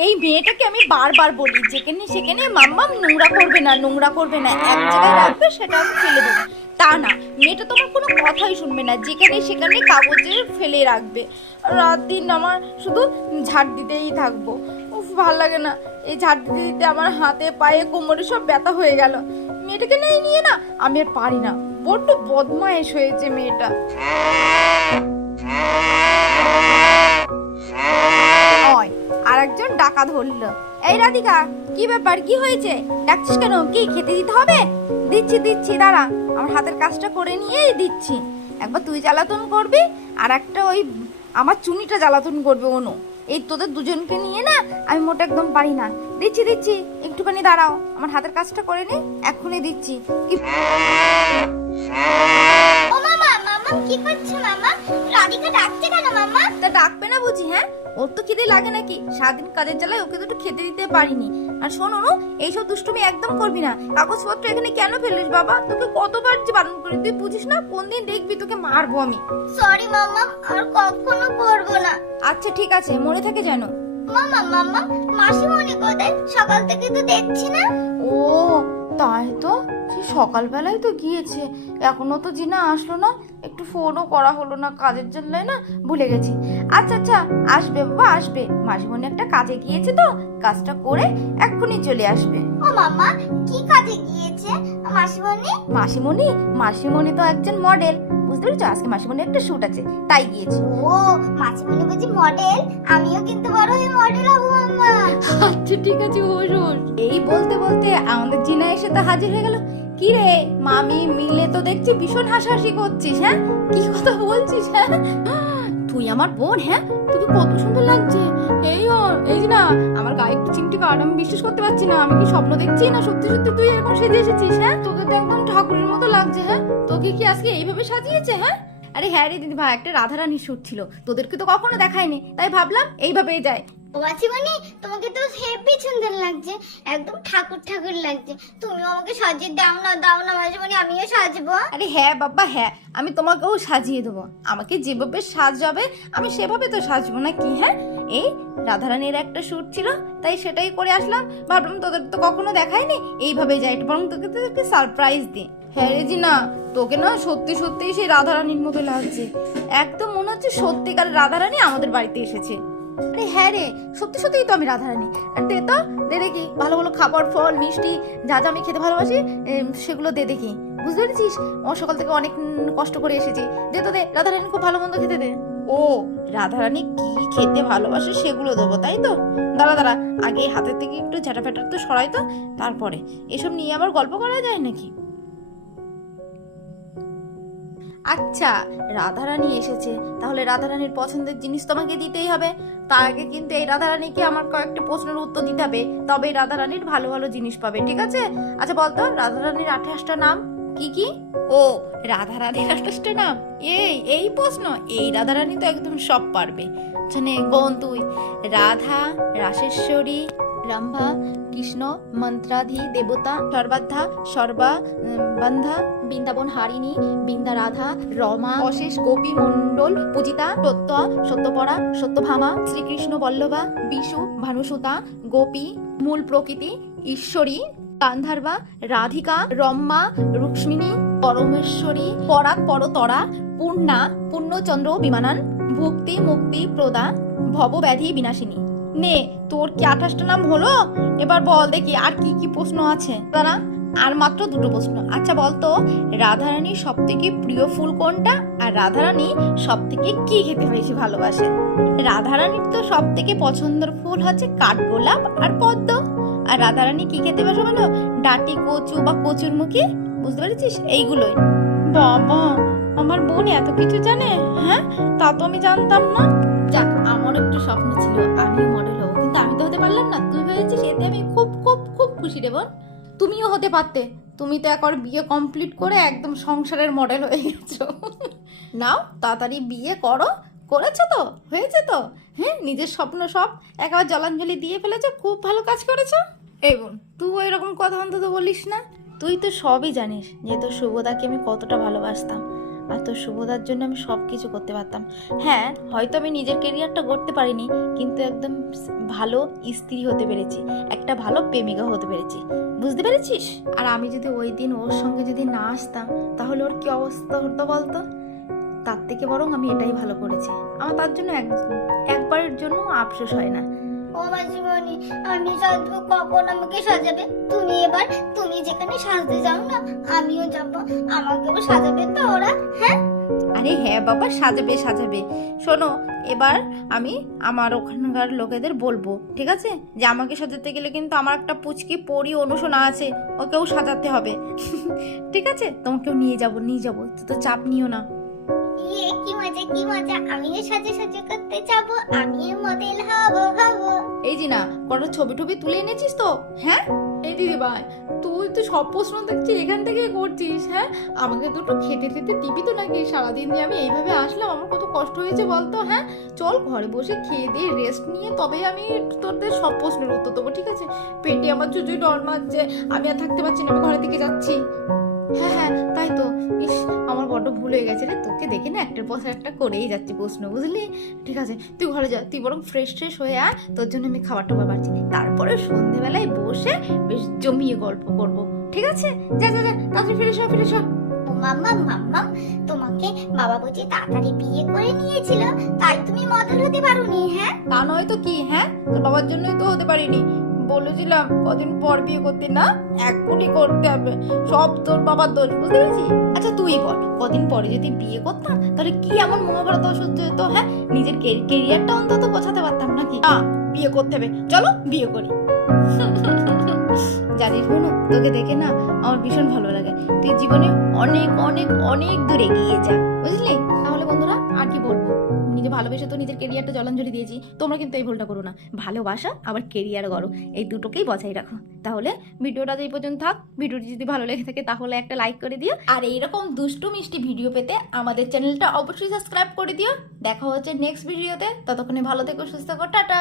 এই মেয়েটাকে আমি বারবার বলি যেখানে সেখানে মাম্মাম নোংরা করবে না, নোংরা করবে না, এক জায়গায় রাখবে সেটা আমি ফেলে দেবো। তা না, মেয়েটা তোমার কোনো কথাই শুনবে না, যেখানে সেখানে কাগজে ফেলে রাখবে। রাত দিন আমার শুধু ঝাড় দিতেই থাকবো। উফ, ভাল লাগে না। এই ঝাড় দিতে দিতে আমার হাতে পায়ে কোমরে সব ব্যথা হয়ে গেল। মেয়েটাকে নিয়ে না আমি আর পারি না, বড্ড বদমাইশ হয়েছে মেয়েটা। আর একজন ডাকা ধরলো। এই রাধিকা, কি ব্যাপার, কি হয়েছে? ডাকছিস কেন? কি খেতে দিতে হবে? দিচ্ছি দিচ্ছি, দাঁড়া, আমার হাতের কাজটা করে নিয়েই দিচ্ছি। একবার তুই জ্বালাতন করবি, আর একটা ওই আমার চুনিটা জ্বালাতন করবে অনু। এই তোদের দুজনকে নিয়ে না আমি মোটা একদম পারি না। দিচ্ছি দিচ্ছি, একটুখানি দাঁড়াও, আমার হাতের কাজটা করে নি, এক্ষুনি দিচ্ছি। ও মামা, মামা কি করছো মামা? রাধিকা ডাকছে কেন মামা? তা ডাকবে না বুঝি? হ্যাঁ, ওর তো খিদে লাগে নাকি? সারাদিন কাজের জ্বালায় ওকে তো খেতে দিতে পারিনি। আর শোনো, এইসব দুষ্টুমি একদম করবি না। কাগজপত্র এখানে কেন ফেলিস বাবা? তোকে কতবার যে বারণ করি, তুই বুঝিস না? কোন দিন দেখবি তোকে মারবো আমি। সরি মামা, আর কখনো করবো না। আচ্ছা ঠিক আছে, মনে থাকে যেন। মামা মামা, মাসিমণি কোথায়? সকাল থেকে তো দেখছি না। ও তাই তো, সে সকালবেলায় তো গিয়েছে, এখনো তো জিনা আসলো না, একটু ফোনও করা হলো না, কাজের জন্য না, ভুলে গেছি। আচ্ছা আচ্ছা, আসবে বাবা আসবে, মাসিমণি একটা কাজে গিয়েছে তো, কাজটা করে এক্ষুনি চলে আসবে। ও মামা, কি কাজে গিয়েছে মাসিমণি? মাসিমণি মাসিমণি তো একজন মডেল, বুঝতে পেরেছো? আজকে মাসিমণি একটা শুট আছে, তাই গিয়েছে। ও মাসিমণি বুঝি মডেল? আমিও কিন্তু বড় হয়ে মডেল হবো মামা। আচ্ছা ঠিক আছে, ওর এই বলতে বলতে আমাদের জিনা এসে তো হাজির হয়ে গেল। কি রে মামি, মিলে তো দেখছি ভীষণ হাসাহাসি করছিস। হ্যাঁ, কি কথা বলছিস? হ্যাঁ, তুই আমার বোন? হ্যাঁ, তোকে কত সুন্দর লাগছে। এই যে না, আমার গায়ে একটু চিমটি কাট, আমি বিশ্বাস করতে পারছি না, আমি কি স্বপ্ন দেখছি না সত্যি সত্যি তুই এরকম সেজে এসেছিস? হ্যাঁ, তোকে তো একদম ঠাকুরের মতো লাগছে। হ্যাঁ, তোকে কি আজকে এইভাবে সাজিয়েছে? হ্যাঁ, আরে হ্যাঁ রে দিদি ভাই, একটা রাধারানী শুট ছিল, তোদেরকে তো কখনো দেখায়নি, তাই ভাবলাম এইভাবেই যায়। ও মাসিমণি, তোমাকে তো হেব্বি সুন্দর লাগছে, একদম ঠাকুর ঠাকুর লাগছে। তুমিও আমাকে সাজিয়ে দাও না, দাও না মাসিমণি, আমিও সাজবো। আরে হ্যাঁ বাবা হ্যাঁ, আমি তোমাকেও সাজিয়ে দেবো। আমাকে যেভাবে সাজাবে আমি সেভাবে তো সাজবো না কি? হ্যাঁ, এই রাধারানীর একটা শুট ছিল, তাই সেটাই করে আসলাম। ভাবলাম তোদের তো কখনো দেখায়নি, এইভাবে যাই, বরং তোকে সারপ্রাইজ দিই। হ্যাঁ রে জিনা, তোকে না সত্যি সত্যি সেই রাধারানীর মতো লাগছে, একদম মনে হচ্ছে সত্যিকার রাধারানী আমাদের বাড়িতে এসেছে। আরে হ্যাঁ রে, সত্যি সত্যিই তো আমি রাধারানী। আর দে তো, দে দেখি ভালো ভালো খাবার, ফল, মিষ্টি, যা যা আমি খেতে ভালোবাসি সেগুলো দে দেখি। বুঝতে পেরেছিস, আমার সকাল থেকে অনেক কষ্ট করে এসেছি। দে তো দে, রাধারানী খুব ভালো মন্দ খেতে দে। ও রাধারানী কি খেতে ভালোবাসে সেগুলো দেবো, তাই তো? দাঁড়া দাঁড়া, আগে হাতের থেকে একটু ঝাঁটা ফ্যাটার তো সরাই তো, তারপরে এসব নিয়ে আবার গল্প করা যায় নাকি? আচ্ছা, রাধারানী এসেছে, তাহলে রাধারানীর পছন্দের জিনিস তোমাকে দিতেই হবে। তার আগে কিন্তু এই রাধারানীকে আমার কয়েকটা প্রশ্নের উত্তর দিতে হবে, তবে রাধারানীর ভালো ভালো জিনিস পাবে, ঠিক আছে? আচ্ছা বলতো, রাধারানীর 28টা নাম কি কি? ও রাধারানীর 28টা নাম, এই প্রশ্ন? এই রাধারানী তো একদম সব পারবে। জানে বোন তুই, রাধা, রাসেশ্বরী, রম্ভা, কৃষ্ণ, মন্ত্রাধি দেবতা, সর্বাধ্যা, সর্বা বন্ধা, বৃন্দাবন হারিণী, বৃন্দা রাধা, রমা, অশেষ গোপী মণ্ডল পূজিতা, সত্য, সত্যপরা, সত্যভামা, শ্রীকৃষ্ণ বল্লভা, বিশু, ভানুসুতা, গোপী, মূল প্রকৃতি, ঈশ্বরী, গান্ধার্বা, রাধিকা, রম্মা, রুক্মিণী, পরমেশ্বরী, পরাৎ পরতরা, পূর্ণা, পূর্ণচন্দ্র বিমানান, ভক্তি মুক্তি প্রদা, ভবব্যাধি বিনাশিনী। নে, তোর কি 28টা নাম হলো? এবার বল দেখি আর কি কি প্রশ্ন আছে। তারা আর মাত্র 2টো প্রশ্ন। আচ্ছা বলতো, রাধারানীর সব থেকে প্রিয় ফুল কোনটা, আর রাধারানী সব থেকে কি খেতে বেশি ভালোবাসে? রাধারানীর তো সব থেকে পছন্দের ফুল হচ্ছে কাঠগোলাপ আর পদ্ম। আর রাধারানী কি খেতে বেশি ভালো? ডাঁটি কচু বা কচুর মুখী, বুঝতে পেরেছিস? এইগুলোই। বাবা, আমার বোন এত কিছু জানে। হ্যাঁ, তা তো আমি জানতাম না। যাক, আমার একটু স্বপ্ন ছিল আমিও মডেল হবো, কিন্তু আমি তো হতে পারলাম না, তুই হয়েছিস, এতে আমি খুব খুব খুব খুশি রে বোন। তুমিও হতে পারতে, তুমি তো একবার বিয়ে কমপ্লিট করে একদম সংসারের মডেল হয়ে গেছো। নাও তাড়াতাড়ি বিয়ে করো, করেছো তো, হয়েছে তো? হ্যাঁ, নিজের স্বপ্ন সব একবার জলাঞ্জলি দিয়ে ফেলেছো, খুব ভালো কাজ করেছো। এই বোন, তুই এরকম কথা অন্তত বলিস না। তুই তো সবই জানিস যে তোর শুভদাকে আমি কতটা ভালোবাসতাম, আর তোর শুভদার জন্য আমি সব কিছু করতে পারতাম। হ্যাঁ, হয়তো আমি নিজের কেরিয়ারটা গড়তে পারিনি, কিন্তু একদম ভালো স্ত্রী হতে পেরেছি, একটা ভালো প্রেমিকা হতে পেরেছি, বুঝতে পেরেছিস? আর আমি যদি ওই দিন ওর সঙ্গে যদি না আসতাম, তাহলে ওর কি অবস্থা হতো বলতো? তার থেকে বরং আমি এটাই ভালো করেছি। আমার তার জন্য একবারের জন্য আফসোস হয় না। ও মাসিমণি, আমি সাজবো, কখন আমাকে সাজাবে? তুমি যেখানে সাজতে যাও না, আমিও যাব, আমাকেও সাজাবে তো ওরা? হ্যাঁ আরে হ্যাঁ বাবা, সাজাবে সাজাবে। শোনো, এবার আমি আমার ওখানকার লোকেদের বলবো, ঠিক আছে, যে আমাকে সাজাতে গেলে কিন্তু আমার একটা পুচকি পরি অনুশোনা আছে, ওকেও সাজাতে হবে। ঠিক আছে, তোমাকেও নিয়ে যাবো, তো চাপ নিও না। ইয়ে, কি মজা, আমিও সাজে করতে যাব, আমিও মডেল হব। এই যে না, কটা ছবি টবি তুলে এনেছিস তো? হ্যাঁ, এই দিদি ভাই, তুই তো সব প্রশ্ন দেখছি এখান থেকে করছিস। হ্যাঁ, আমাকে দুটো খেতে দিবি তো নাকি? সারাদিন দিয়ে আমি এইভাবে আসলাম, আমার কত কষ্ট হয়েছে বলতো। হ্যাঁ, চল ঘরে বসে খেয়ে দিয়ে রেস্ট নিয়ে তবে আমি তোদের সব প্রশ্নের উত্তর দেবো, ঠিক আছে? পেটে আমার জুজুই ডর মারছে, আমি আর থাকতে পারছি না, আমি ঘরের দিকে যাচ্ছি। হ্যাঁ, তাই তো। ইস, আমার বড্ড ভুল হয়ে গেছে রে, তোকে দেখে না একটার পর একটা করেই যাচ্ছি প্রশ্ন, বুঝলি? ঠিক আছে, তুই ঘরে যা, তুই বরং ফ্রেশ হয়ে আয়, তোর জন্য আমি খাবার টাবার বাড়ছি, তারপরে সন্ধেবেলায় বসে বেশ জমিয়ে গল্প করব, ঠিক আছে? যা তাড়াতাড়ি ফিরে এসো। ও মাম্মা, তোমাকে বাবা বুঝি তাড়াতাড়ি বিয়ে করে নিয়েছিল, তাই তুমি মডেল হতে পারোনি? হ্যাঁ, তা নয় তো কি? হ্যাঁ, তোর বাবার জন্যই তো হতে পারিনি, বলেছিলাম কদিন পর বিয়ে করতে, না এক কোটি করতে হবে, সব তোর বাবার দোষ, বুঝতে পেরেছিস? আচ্ছা তুই বল, কদিন পরে যদি বিয়ে করতাম তাহলে কি এমন মহাভারত অসহ্য হতো? হ্যাঁ, নিজের কেরিয়ারটা অন্তত গোছাতে পারতাম নাকি? বিয়ে করতে হবে, চলো বিয়ে করি। জানিস বোনু, তোকে দেখে না আমার ভীষণ ভালো লাগে, তুই জীবনে অনেক অনেক অনেক দূর এগিয়ে যা, বুঝলি? তাহলে বন্ধুরা, আর কি বলবো, নিজে ভালোবেসে তো নিজের কেরিয়ারটা জলাঞ্জলি দিয়েছি, তোমরা কিন্তু এই ভুলটা করো না। ভালোবাসা আবার কেরিয়ার গড়ো, এই দুটোকেই বজায় রাখো। তাহলে ভিডিওটা এই পর্যন্ত থাক। ভিডিওটি যদি ভালো লেগে থাকে তাহলে একটা লাইক করে দিও, আর এইরকম দুষ্টু মিষ্টি ভিডিও পেতে আমাদের চ্যানেলটা অবশ্যই সাবস্ক্রাইব করে দিও। দেখা হচ্ছে নেক্সট ভিডিওতে, ততক্ষণে ভালো থেকো, সুস্থ থেকো, টাটা।